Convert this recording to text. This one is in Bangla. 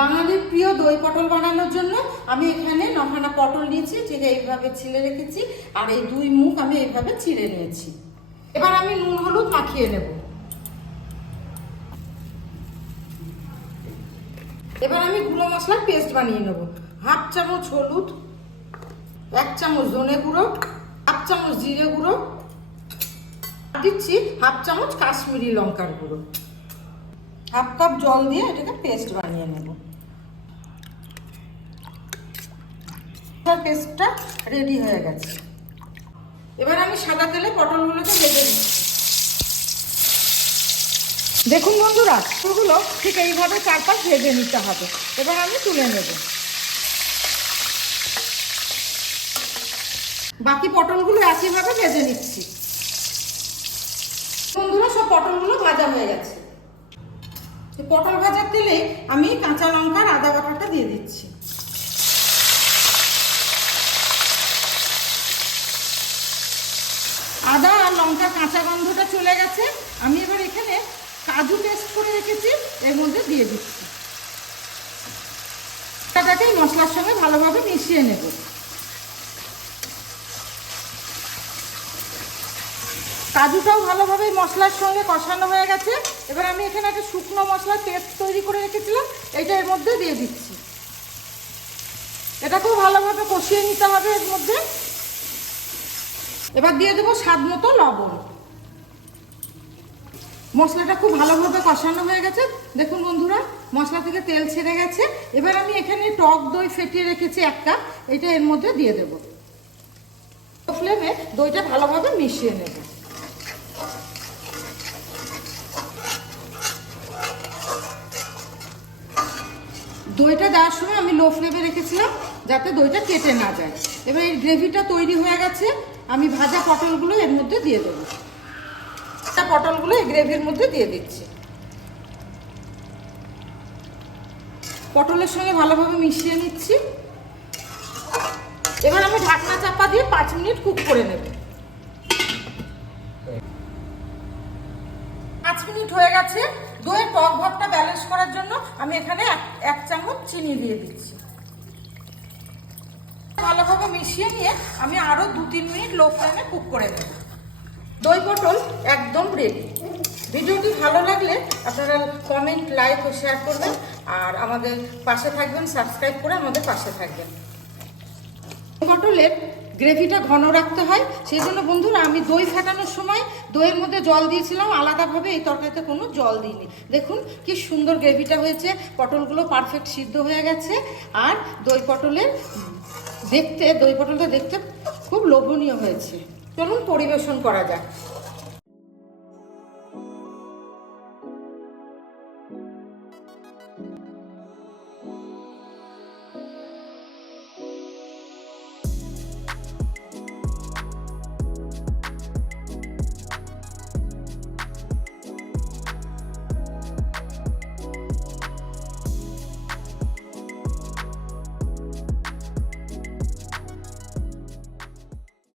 বাঙালির প্রিয় দই পটল বানানোর জন্য আমি এখানে 9খানা পটল নিয়েছি, যেটা এইভাবে ছিলে রেখেছি, আর এই 2 মুখ আমি এইভাবে চিড়ে নিয়েছি। এবার আমি নুন হলুদ মাখিয়ে নেব। এবার আমি গুঁড়ো মশলার পেস্ট বানিয়ে নেব। 1/2 চামচ হলুদ, 1 চামচ ধনে গুঁড়ো, 1 চামচ জিরে গুঁড়ো, দিচ্ছি 1/2 চামচ কাশ্মীরি লঙ্কার গুঁড়ো। 1/2 কাপ জল দিয়ে এটাকে পেস্ট বানিয়ে নেব। পেস্টটা রেডি হয়ে গেছে। এবার আমি সাদা তেলে পটলগুলোকে ভেজে নিচ্ছি। দেখুন বন্ধুরা, পটলগুলো ঠিক এইভাবে চারপাশ ভেজে নিতে হবে। এবার আমি তুলে নেব। বাকি পটলগুলো একইভাবে ভেজে নিচ্ছি। বন্ধুরা, সব পটলগুলো ভাজা হয়ে গেছে। পটল ভাজার তেলে আমি কাঁচা লঙ্কা আর আদা বাটাটা দিয়ে দিচ্ছি। আদা আর লঙ্কার কাঁচা গন্ধটা চলে গেছে। আমি এবার এখানে কাজু পেস্ট করে রেখেছি, এর মধ্যে দিয়ে দিচ্ছি। এটাকে মশলার সঙ্গে ভালোভাবে মিশিয়ে নেব। কাজুটাও ভালোভাবে মশলার সঙ্গে কষানো হয়ে গেছে। এবার আমি এখানে একটা শুকনো মশলার পেস্ট তৈরি করে রেখেছিলাম, এটা এর মধ্যে দিয়ে দিচ্ছি। এটাকেও ভালোভাবে কষিয়ে নিতে হবে এর মধ্যে। এবার দিয়ে দেবো স্বাদ মতো লবণ। মশলাটা খুব ভালোভাবে কষানো হয়ে গেছে। দেখুন বন্ধুরা, মশলা থেকে তেল ছেড়ে গেছে। এবার আমি এখানে টক দই ফেটিয়ে রেখেছি 1 কাপ, এটা এর মধ্যে দিয়ে দেবো। ফ্লেমে দইটা ভালোভাবে মিশিয়ে নেব। দইটা দেওয়ার সময় আমি লো ফ্লেমে রেখেছিলাম, যাতে দইটা কেটে না যায়। এবার এই গ্রেভিটা তৈরি হয়ে গেছে। আমি ভাজা পটলগুলো এর মধ্যে দিয়ে দেবো। পটলগুলো এই গ্রেভির মধ্যে দিয়ে দিচ্ছি। পটলের সঙ্গে ভালোভাবে মিশিয়ে নিচ্ছি। এবার আমি ঢাকনা চাপা দিয়ে 5 মিনিট কুক করে নেব। 5 মিনিট হয়ে গেছে। দইয়ের টক ভাবটা ব্যালেন্স করার জন্য আমি এখানে 1 চামচ চিনি দিয়ে দিচ্ছি। ভালোভাবে মিশিয়ে নিয়ে আমি আরো 2-3 মিনিট লো ফ্লেমে কুক করে নেব। দই পটল একদম রেডি। ভিডিওটি ভালো লাগলে আপনারা কমেন্ট, লাইক ও শেয়ার করবেন, আর আমাদের পাশে থাকবেন, সাবস্ক্রাইব করে আমাদের পাশে থাকবেন। পটলের গ্রেভিটা ঘন রাখতে হয়, সেই জন্য বন্ধুরা আমি দই ফেটানোর সময় দইয়ের মধ্যে জল দিয়েছিলাম আলাদাভাবে। এই তরকারিতে কোনো জল দিইনি। দেখুন কি সুন্দর গ্রেভিটা হয়েছে। পটলগুলো পারফেক্ট সিদ্ধ হয়ে গেছে। আর দই পটলটা দেখতে খুব লোভনীয় হয়েছে। চলুন পরিবেশন করা যাক।